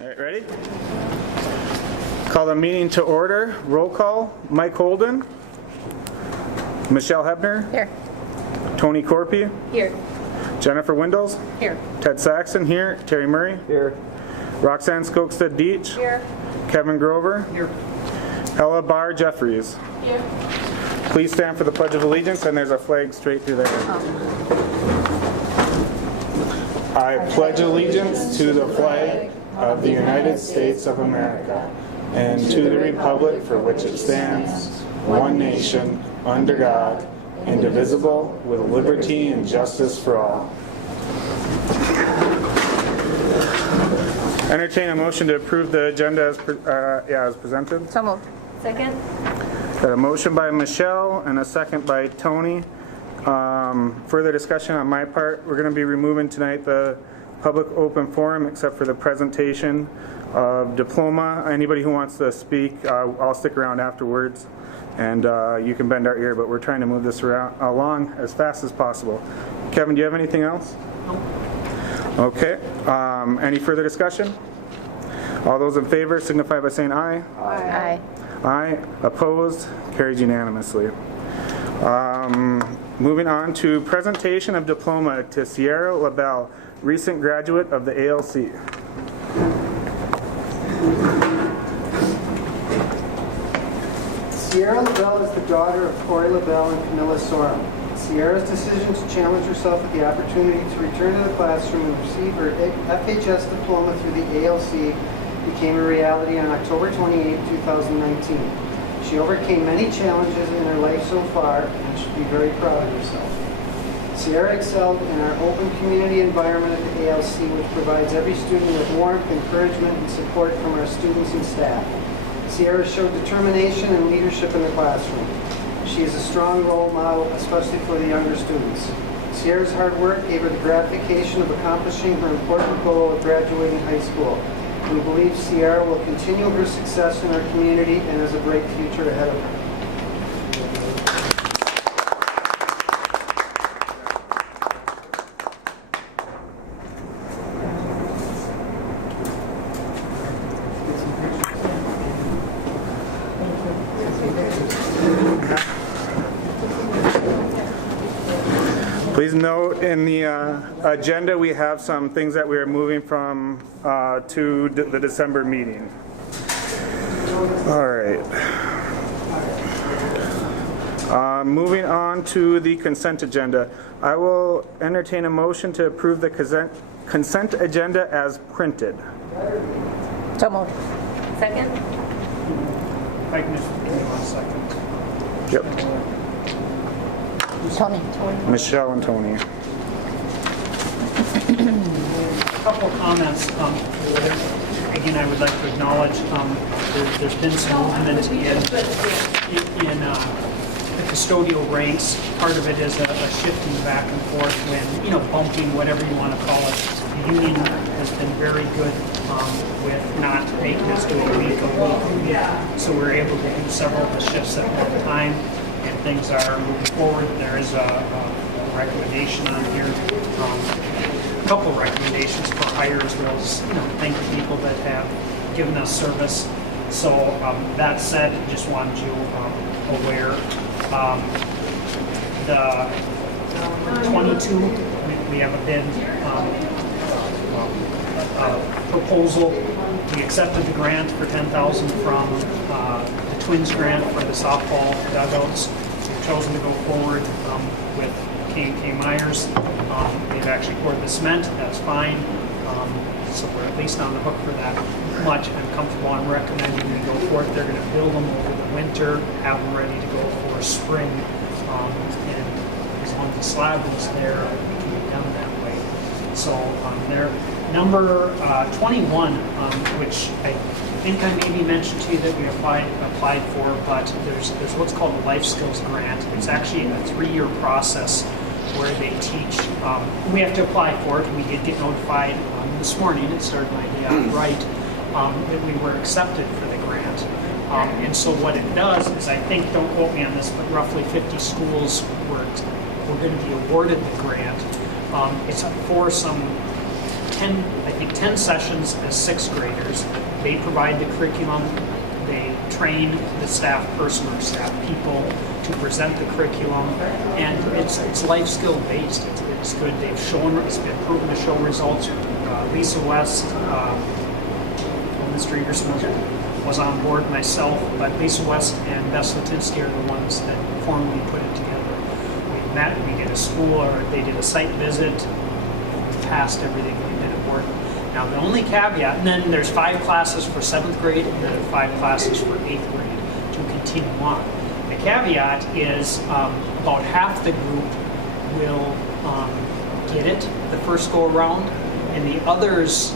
All right, ready? Call the meeting to order. Roll call. Mike Holden. Michelle Hebner. Here. Tony Corpy. Here. Jennifer Windows. Here. Ted Saxon here. Terry Murray. Here. Roxanne Skokestad Deach. Here. Kevin Grover. Here. Ella Barr Jeffries. Here. Please stand for the Pledge of Allegiance, and there's a flag straight through there. I pledge allegiance to the flag of the United States of America and to the republic for which it stands, one nation, under God, indivisible, with liberty and justice for all. Entertain a motion to approve the agenda as presented. So moved. Second. Got a motion by Michelle and a second by Tony. Further discussion on my part. We're going to be removing tonight the public open forum except for the presentation of diploma. Anybody who wants to speak, I'll stick around afterwards and you can bend our ear, but we're trying to move this along as fast as possible. Kevin, do you have anything else? No. Okay. Any further discussion? All those in favor signify by saying aye. Aye. Aye. Opposed? Carried unanimously. Moving on to presentation of diploma to Sierra LaBelle, recent graduate of the ALC. Sierra LaBelle is the daughter of Corey LaBelle and Camilla Sorum. Sierra's decision to challenge herself with the opportunity to return to the classroom and receive her FHS diploma through the ALC became a reality on October 28, 2019. She overcame many challenges in her life so far and should be very proud of herself. Sierra excelled in our open community environment at the ALC, which provides every student with warmth, encouragement, and support from our students and staff. Sierra showed determination and leadership in the classroom. She is a strong role model, especially for the younger students. Sierra's hard work gave her the gratification of accomplishing her important goal of graduating high school. We believe Sierra will continue her success in our community and has a bright future ahead of her. Please note in the agenda we have some things that we are moving from to the December meeting. All right. Moving on to the consent agenda. I will entertain a motion to approve the consent agenda as printed. So moved. Second. If I can just give you 1 second. Yep. Tony. Michelle and Tony. A couple of comments. Again, I would like to acknowledge there's been some movement in the custodial ranks. Part of it is a shifting back and forth when, bumping, whatever you want to call it. The union has been very good with not making us do a week. So we're able to do several of the shifts at one time. And things are moving forward. There is a recommendation on here, a couple recommendations for hire as well as thank people that have given us service. So that said, just wanted you aware. The 22, we have a bid proposal. We accepted the grant for $10,000 from the Twins grant for the softball dugouts. We've chosen to go forward with K&K Myers. They've actually poured the cement. That's fine. So we're at least on the hook for that much. I'm comfortable. I'm recommending we go forth. They're going to build them over the winter, have them ready to go for spring. And as long as the slab is there, it can be done that way. So they're number 21, which I think I maybe mentioned to you that we applied for, but there's what's called a life skills grant. It's actually a 3-year process where they teach. We have to apply for it. We did get notified this morning. It started my day out right that we were accepted for the grant. And so what it does is, I think, don't quote me on this, but roughly 50 schools were going to be awarded the grant. It's for some 10 sessions as sixth graders. They provide the curriculum. They train the staff person or staff people to present the curriculum, and it's life skill based. It's good. It's been proven to show results. Lisa West, Mr. Everson was on board, myself, but Lisa West and Bess Latinsky are the ones that formally put it together. We met, we did a school, or they did a site visit, passed everything we did at work. Now the only caveat, and then there's 5 classes for 7th grade and then 5 classes for 8th grade to continue on. The caveat is about half the group will get it the first go around, and the others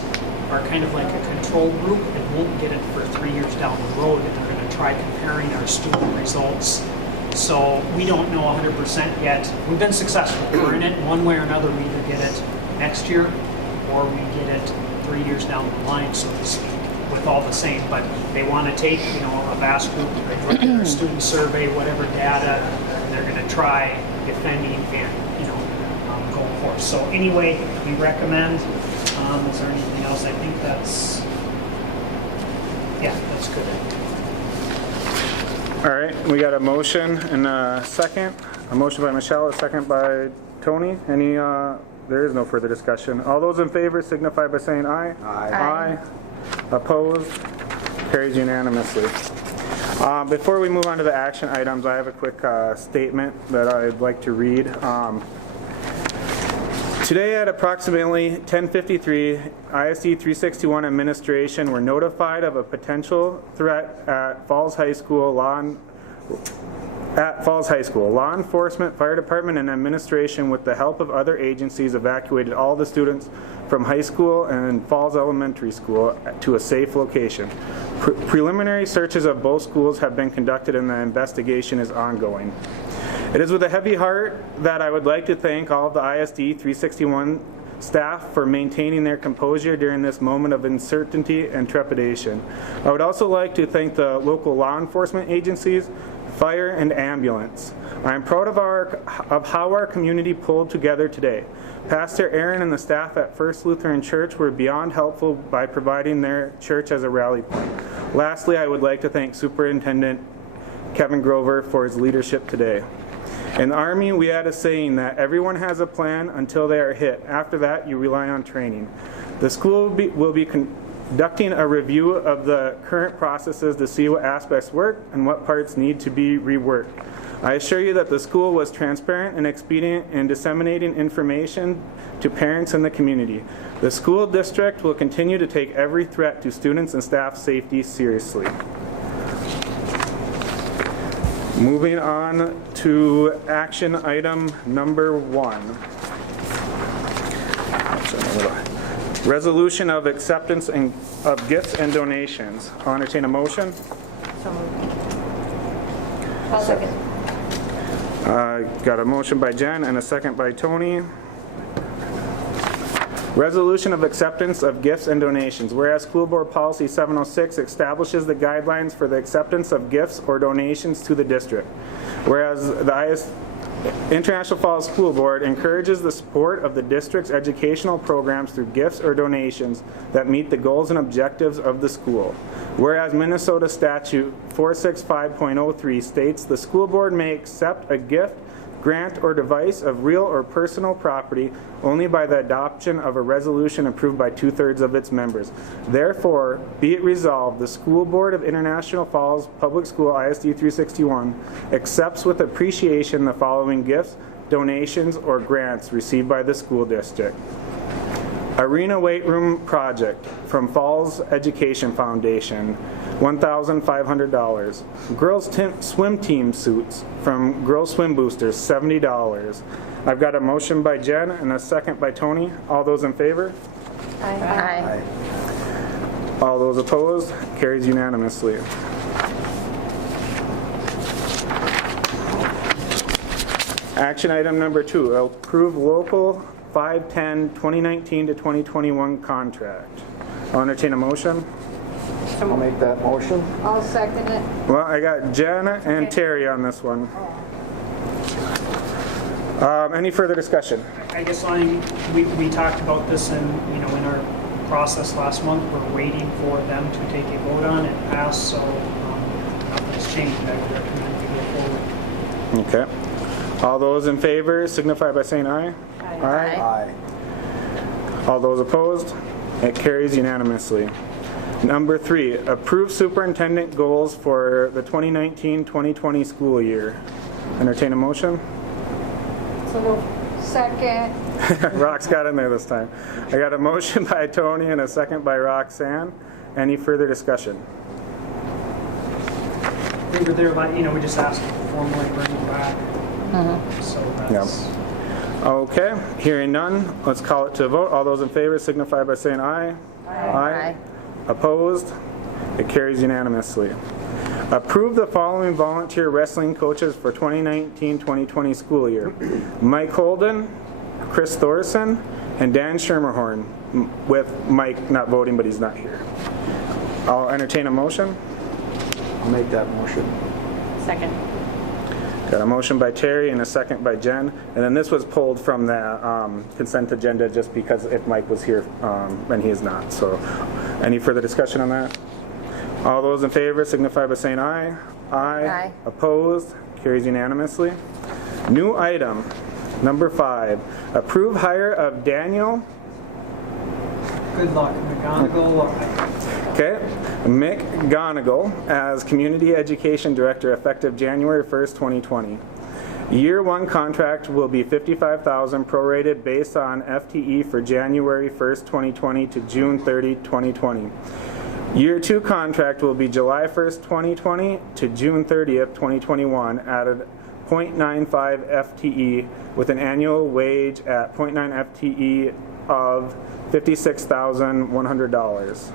are kind of like a control group and won't get it for 3 years down the road, and they're going to try comparing our student results. So we don't know 100% yet. We've been successful. We're in it one way or another. We either get it next year or we get it 3 years down the line, so to speak, with all the same. But they want to take, a vast group, they look at their student survey, whatever data, and they're going to try defending and, going forth. So anyway, we recommend. Is there anything else? I think that's good. All right, we got a motion and a second. A motion by Michelle, a second by Tony. There is no further discussion. All those in favor signify by saying aye. Aye. Opposed? Carries unanimously. Before we move on to the action items, I have a quick statement that I'd like to read. Today at approximately 10:53, ISD 361 administration were notified of a potential threat at Falls High School. Law enforcement, fire department, and administration, with the help of other agencies, evacuated all the students from high school and Falls Elementary School to a safe location. Preliminary searches of both schools have been conducted and the investigation is ongoing. It is with a heavy heart that I would like to thank all of the ISD 361 staff for maintaining their composure during this moment of uncertainty and trepidation. I would also like to thank the local law enforcement agencies, fire, and ambulance. I am proud of how our community pulled together today. Pastor Aaron and the staff at First Lutheran Church were beyond helpful by providing their church as a rally point. Lastly, I would like to thank Superintendent Kevin Grover for his leadership today. In the Army, we had a saying that everyone has a plan until they are hit. After that, you rely on training. The school will be conducting a review of the current processes to see what aspects work and what parts need to be reworked. I assure you that the school was transparent and expedient in disseminating information to parents and the community. The school district will continue to take every threat to students and staff safety seriously. Moving on to action item number 1. Resolution of acceptance of gifts and donations. I'll entertain a motion. So moved. I'll second. Got a motion by Jen and a second by Tony. Resolution of acceptance of gifts and donations. Whereas School Board Policy 706 establishes the guidelines for the acceptance of gifts or donations to the district. Whereas the International Falls School Board encourages the support of the district's educational programs through gifts or donations that meet the goals and objectives of the school. Whereas Minnesota Statute 465.03 states the school board may accept a gift, grant, or device of real or personal property only by the adoption of a resolution approved by 2/3 of its members. Therefore, be it resolved, the School Board of International Falls Public School ISD 361 accepts with appreciation the following gifts, donations, or grants received by the school district. Arena Weight Room Project from Falls Education Foundation, $1,500. Girls Swim Team Suits from Girls Swim Boosters, $70. I've got a motion by Jen and a second by Tony. All those in favor? Aye. All those opposed? Carries unanimously. Action item number 2, approve local 5/10/2019 to 2021 contract. I'll entertain a motion. I'll make that motion. I'll second it. Well, I got Jen and Terry on this one. Any further discussion? I guess we talked about this in our process last month. We're waiting for them to take a vote on it, pass, so nothing's changed. I would recommend we go forward. Okay. All those in favor signify by saying aye. Aye. Aye. All those opposed? It carries unanimously. Number 3, approve superintendent goals for the 2019-2020 school year. Entertain a motion. So moved. Second. Rox got in there this time. I got a motion by Tony and a second by Roxanne. Any further discussion? They were there, but we just asked them to formally bring them back. So that's Okay, hearing none, let's call it to a vote. All those in favor signify by saying aye. Aye. Opposed? It carries unanimously. Approve the following volunteer wrestling coaches for 2019-2020 school year. Mike Holden, Chris Thorson, and Dan Schermerhorn, with Mike not voting, but he's not here. I'll entertain a motion. I'll make that motion. Second. Got a motion by Terry and a second by Jen. And then this was pulled from the consent agenda just because if Mike was here and he is not. So any further discussion on that? All those in favor signify by saying aye. Aye. Opposed? Carries unanimously. New item, number 5. Approve hire of Daniel. good luck, McGonigal. Okay. McGonigal as Community Education Director effective January 1st, 2020. Year 1 contract will be $55,000 prorated based on FTE for January 1st, 2020 to June 30, 2020. Year 2 contract will be July 1st, 2020 to June 30th, 2021 at a 0.95 FTE with an annual wage at 0.9 FTE of $56,100.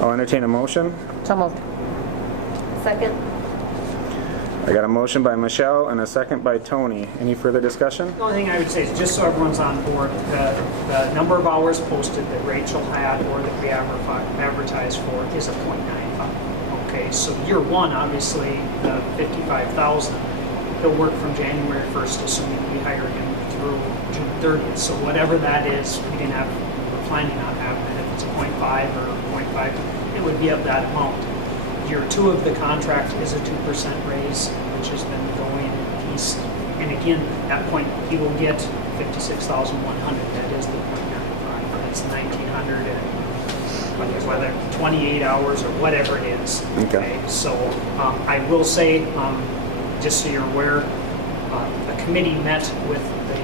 I'll entertain a motion. So moved. Second. I got a motion by Michelle and a second by Tony. Any further discussion? The only thing I would say is, just so everyone's on board, the number of hours posted that Rachel had or that we advertised for is a 0.95. Okay, so year 1, obviously, the $55,000, he'll work from January 1st, assuming we hire him through June 30th. So whatewever that is, we're planning on having it. If it's a 0.5 or 0.5, it would be of that amount. Year 2 of the contract is a 2% raise, which has been going. And again, at that point, he will get $56,100. That is the 0.95. That's 1,900 and whether 28 hours or whatever it is. Okay. So I will say, just so you're aware, a committee met with the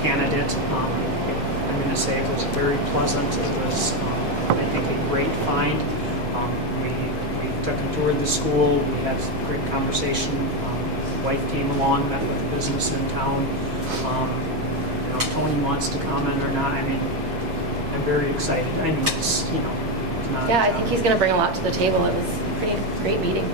candidate. I'm going to say it was very pleasant. It was, I think, a great find. We took a tour of the school. We had a great conversation. Wife came along, met with the business in town. If Tony wants to comment or not, I mean, I'm very excited. I mean, it's not. Yeah, I think he's going to bring a lot to the table. It was a pretty great meeting.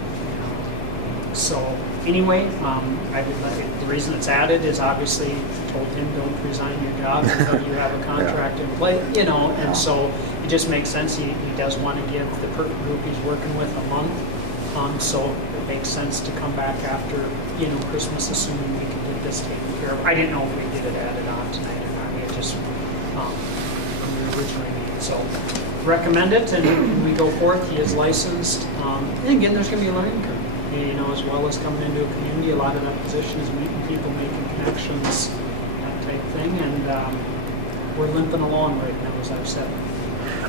So anyway, the reason it's added is obviously told him don't resign your job until you have a contract in place, and so it just makes sense. He does want to give the group he's working with a month, so it makes sense to come back after Christmas, assuming we can get this taken care of. I didn't know if we get it added on tonight or not. We had just from the original meeting, so recommend it, and we go forth. He is licensed, and again, there's going to be a learning curve. As well as coming into a community, a lot of that position is meeting people, making connections, that type thing, and we're limping along right now, as I've said.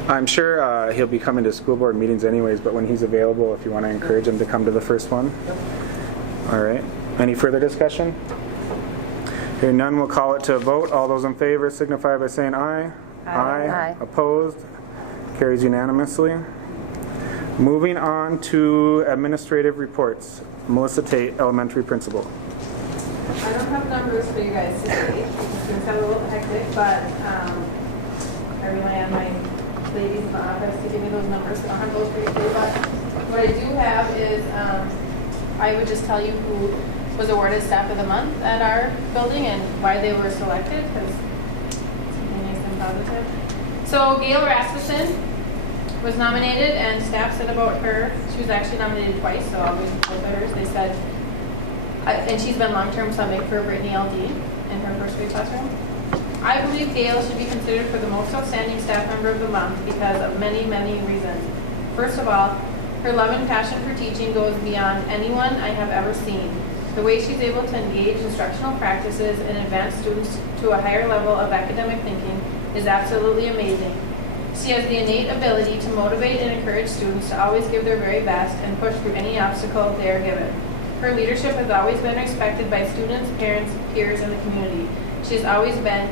I'm sure he'll be coming to school board meetings anyways, but when he's available, if you want to encourage him to come to the first one. Yep. All right. Any further discussion? Hearing none, we'll call it to a vote. All those in favor signify by saying aye. Aye. Opposed? Carries unanimously. Moving on to administrative reports. Melissa Tate, elementary principal. I don't have numbers for you guys today. Things got a little hectic, but I rely on my ladies in the office to give me those numbers. So I don't have those for you today, but what I do have is I would just tell you who was awarded Staff of the Month at our building and why they were selected, because it's something nice and positive. So Gail Rasmussen was nominated, and staff said about her, she was actually nominated twice, so I'll read both of hers. They said, and she's been long-term, so I'll make for Brittany LD in her first grade classroom. I believe Gail should be considered for the most outstanding staff member of the month because of many, many reasons. First of all, her love and passion for teaching goes beyond anyone I have ever seen. The way she's able to engage instructional practices and advance students to a higher level of academic thinking is absolutely amazing. She has the innate ability to motivate and encourage students to always give their very best and push through any obstacle they are given. Her leadership has always been respected by students, parents, peers, and the community. She has always been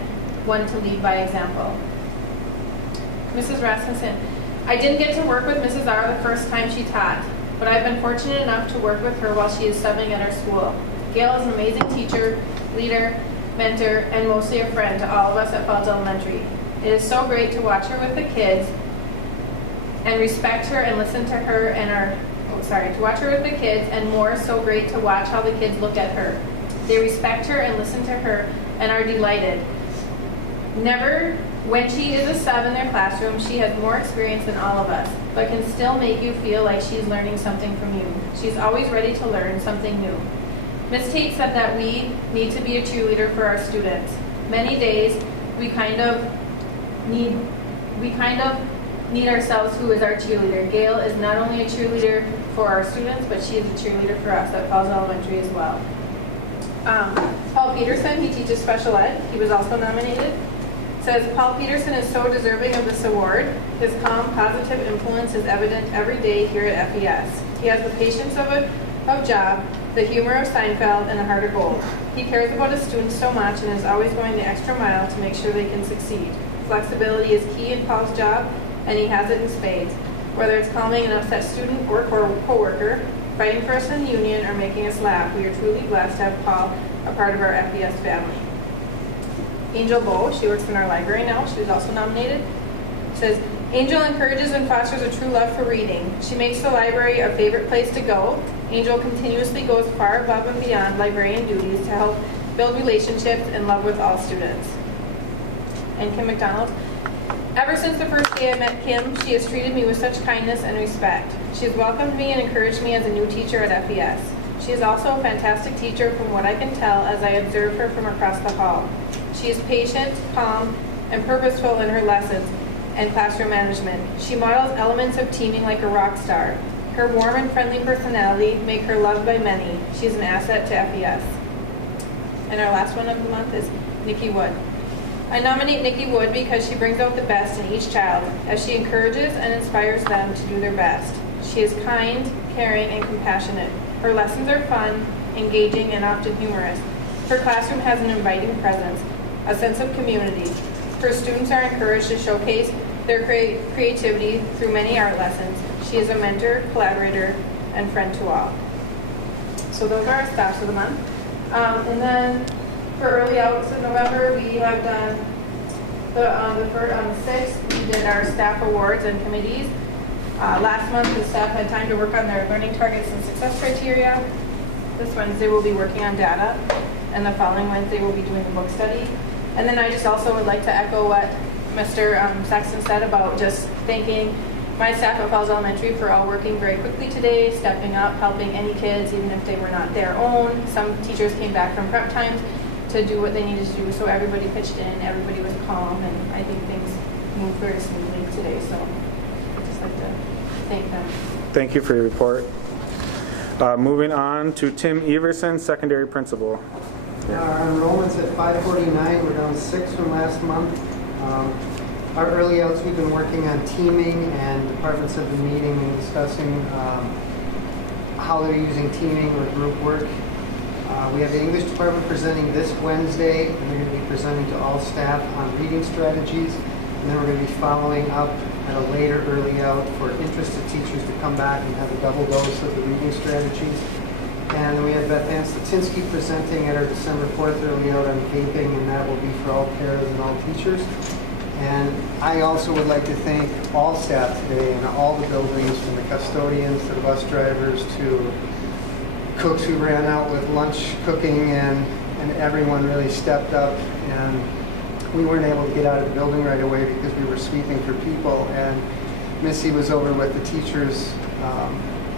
one to lead by example. Mrs. Rasmussen, I didn't get to work with Mrs. R the first time she taught, but I've been fortunate enough to work with her while she is subbing at our school. Gail is an amazing teacher, leader, mentor, and mostly a friend to all of us at Falls Elementary. It is so great to watch her with the kids and respect her and listen to her and to watch her with the kids, and more so great to watch how the kids look at her. They respect her and listen to her and are delighted. When she is a sub in their classroom, she has more experience than all of us, but can still make you feel like she's learning something from you. She's always ready to learn something new. Ms. Tate said that we need to be a cheerleader for our students. Many days we kind of need ourselves who is our cheerleader. Gail is not only a cheerleader for our students, but she is a cheerleader for us at Falls Elementary as well. Paul Peterson, he teaches special ed. He was also nominated. Says, Paul Peterson is so deserving of this award. His calm, positive influence is evident every day here at FES. He has the patience of Job, the humor of Seinfeld, and a heart of gold. He cares about his students so much and is always going the extra mile to make sure they can succeed. Flexibility is key in Paul's job, and he has it in spades. Whether it's calming an upset student or co-worker, fighting for us in the union, or making us laugh, we are truly blessed to have Paul a part of our FES family. Angel Bow, she works in our library now. She was also nominated. Says, Angel encourages and fosters a true love for reading. She makes the library a favorite place to go. Angel continuously goes far above and beyond librarian duties to help build relationships and love with all students. And Kim McDonald, ever since the first day I met Kim, she has treated me with such kindness and respect. She has welcomed me and encouraged me as a new teacher at FES. She is also a fantastic teacher from what I can tell as I observe her from across the hall. She is patient, calm, and purposeful in her lessons and classroom management. She models elements of teaming like a rock star. Her warm and friendly personality make her loved by many. She is an asset to FES. And our last one of the month is Nikki Wood. I nominate Nikki Wood because she brings out the best in each child, as she encourages and inspires them to do their best. She is kind, caring, and compassionate. Her lessons are fun, engaging, and often humorous. Her classroom has an inviting presence, a sense of community. Her students are encouraged to showcase their creativity through many art lessons. She is a mentor, collaborator, and friend to all. So those are our staffs of the month. And then for early outs in November, we have done on the 6th, we did our staff awards and committees. Last month, the staff had time to work on their learning targets and success criteria. This Wednesday, we'll be working on data, and the following Wednesday, we'll be doing the book study. And then I just also would like to echo what Mr. Sexton said about just thanking my staff at Falls Elementary for all working very quickly today, stepping up, helping any kids, even if they were not their own. Some teachers came back from prep times to do what they needed to do, so everybody pitched in, everybody was calm, and I think things moved very smoothly today, so I'd just like to thank them. Thank you for your report. Moving on to Tim Everson, secondary principal. Yeah, our enrollment's at 549. We're down 6 from last month. Our early outs, we've been working on teaming, and departments have been meeting and discussing how they're using teaming or group work. We have the English department presenting this Wednesday, and they're going to be presenting to all staff on reading strategies. And then we're going to be following up at a later early out for interested teachers to come back and have a double dose of the reading strategies. And then we have Beth Ann Statinsky presenting at our December 4th early out on vaping, and that will be for all paras and all teachers. And I also would like to thank all staff today in all the buildings, from the custodians to the bus drivers to cooks who ran out with lunch cooking, and everyone really stepped up. And we weren't able to get out of the building right away because we were sweeping for people. And Missy was over with the teachers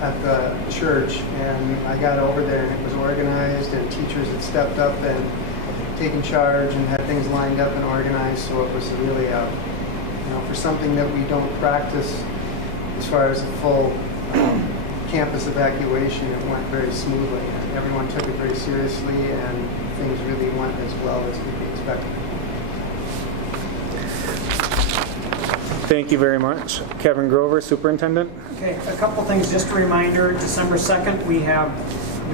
at the church, and I got over there and it was organized, and teachers had stepped up and taken charge and had things lined up and organized, so it was really, for something that we don't practice as far as a full campus evacuation, it went very smoothly. And everyone took it very seriously, and things really went as well as could be expected. Thank you very much. Kevin Grover, Superintendent. Okay, a couple things, just a reminder, December 2nd, we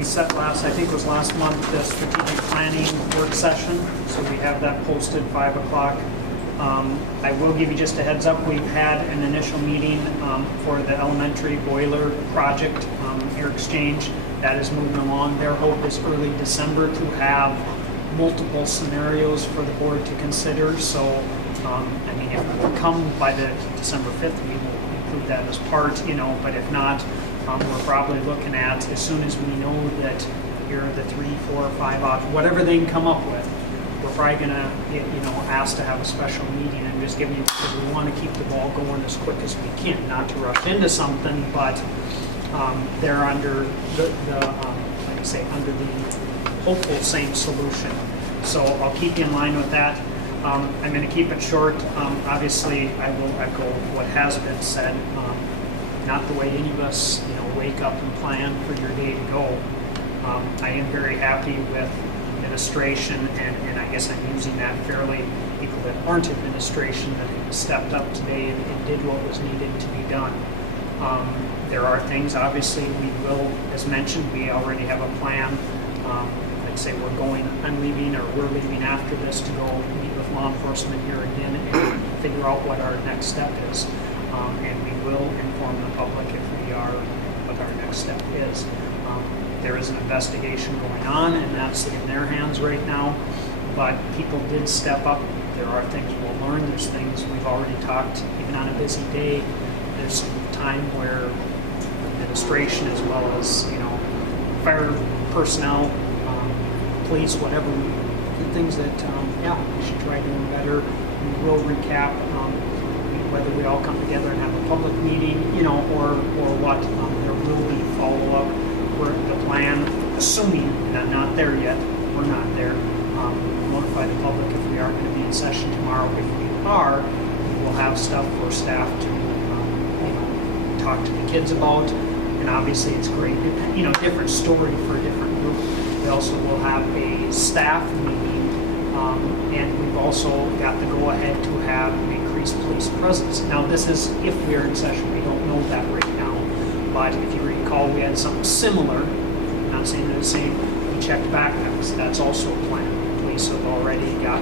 set last, I think it was last month, the strategic planning work session. So we have that posted 5 o'clock. I will give you just a heads up, we've had an initial meeting for the elementary boiler project, air exchange. That is moving along. Their hope is early December to have multiple scenarios for the board to consider. So, if we come by the December 5th, we will include that as part, but if not, we're probably looking at, as soon as we know that here are the 3, 4, 5 options, whatever they can come up with, we're probably going to, ask to have a special meeting and just give you, because we want to keep the ball going as quick as we can, not to rush into something, but they're under like I say, under the hopeful same solution. So I'll keep you in line with that. I'm going to keep it short. Obviously, I will echo what has been said. Not the way any of us, wake up and plan for your day to go. I am very happy with administration, and I guess I'm using that fairly. People that aren't administration that stepped up today and did what was needed to be done. There are things, obviously, we will, as mentioned, we already have a plan. Like say I'm leaving, or we're leaving after this to go meet with law enforcement here again and figure out what our next step is. And we will inform the public if we are, what our next step is. There is an investigation going on, and that's in their hands right now. But people did step up. There are things we'll learn. There's things we've already talked, even on a busy day. There's time where administration, as well as fire personnel, police, whatever, things that we should try doing better. We will recap whether we all come together and have a public meeting, or what. There will be follow-up. The plan, assuming that not there yet, we're not there. Notify the public if we are going to be in session tomorrow. If we are, we'll have stuff for staff to talk to the kids about. And obviously, it's great. Different story for a different group. We also will have a staff meeting, and we've also got the go-ahead to have an increased police presence. Now, this is if we are in session. We don't know that right now. But if you recall, we had something similar. I'm not saying they're the same. We checked back. That's also a plan. Police have already got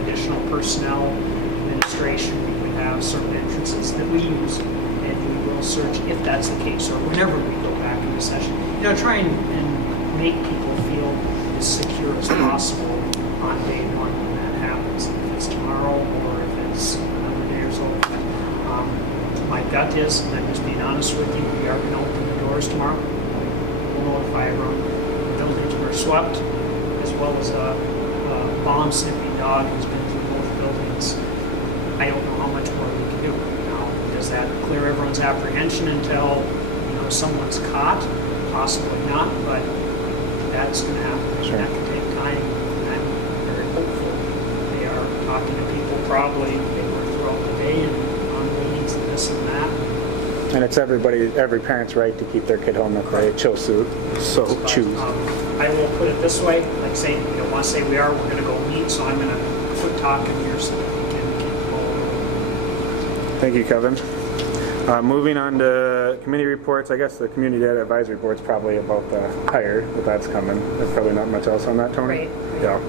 additional personnel, administration. We would have certain entrances that we use, and we will search if that's the case, or whenever we go back into session. Try and make people feel as secure as possible on day one when that happens. If it's tomorrow or if it's another day or so. My gut is, and I'm just being honest with you, we are going to open the doors tomorrow. We'll notify everyone. The buildings were swept, as well as a bomb sniffing dog who's been through both buildings. I don't know how much more we can do. Now, does that clear everyone's apprehension until someone's caught? Possibly not, but that's going to happen. Sure. That can take time, and I'm very hopeful. They are talking to people probably they were throughout the day and on meetings and this and that. And it's every parent's right to keep their kid home if they choose. I will put it this way, like say, we don't want to say we are, we're going to go meet, so I'm going to put talking here so that we can keep rolling. Thank you, Kevin. Moving on to committee reports, I guess the community data advisory board's probably about the hire, but that's coming. There's probably not much else on that, Tony? Right. Yeah.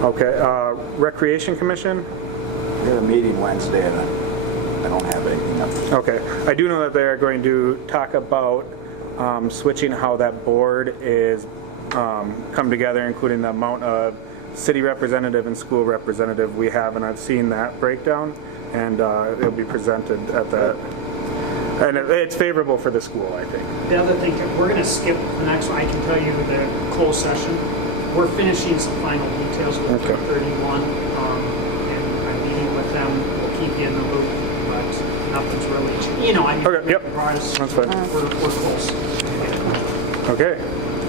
Okay. Recreation Commission? We had a meeting Wednesday, and I don't have anything up. Okay. I do know that they're going to talk about switching how that board is come together, including the amount of city representative and school representative we have, and I've seen that breakdown, and it'll be presented at that. And it's favorable for the school, I think. The other thing, we're going to skip the next one. I can tell you the closed session. We're finishing some final details with 31, and I'm meeting with them. We'll keep you in the loop, but nothing's really, Okay, yep. That's fine. We're close. Okay.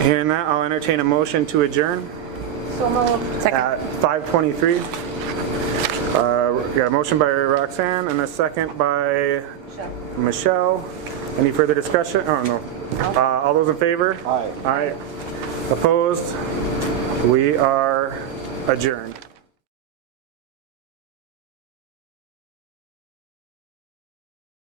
Hearing that, I'll entertain a motion to adjourn. So moved. Second. at 5:23. We got a motion by Roxanne and a second by Michelle. Any further discussion? Oh, no. All those in favor? Aye. Aye. Opposed? We are adjourned.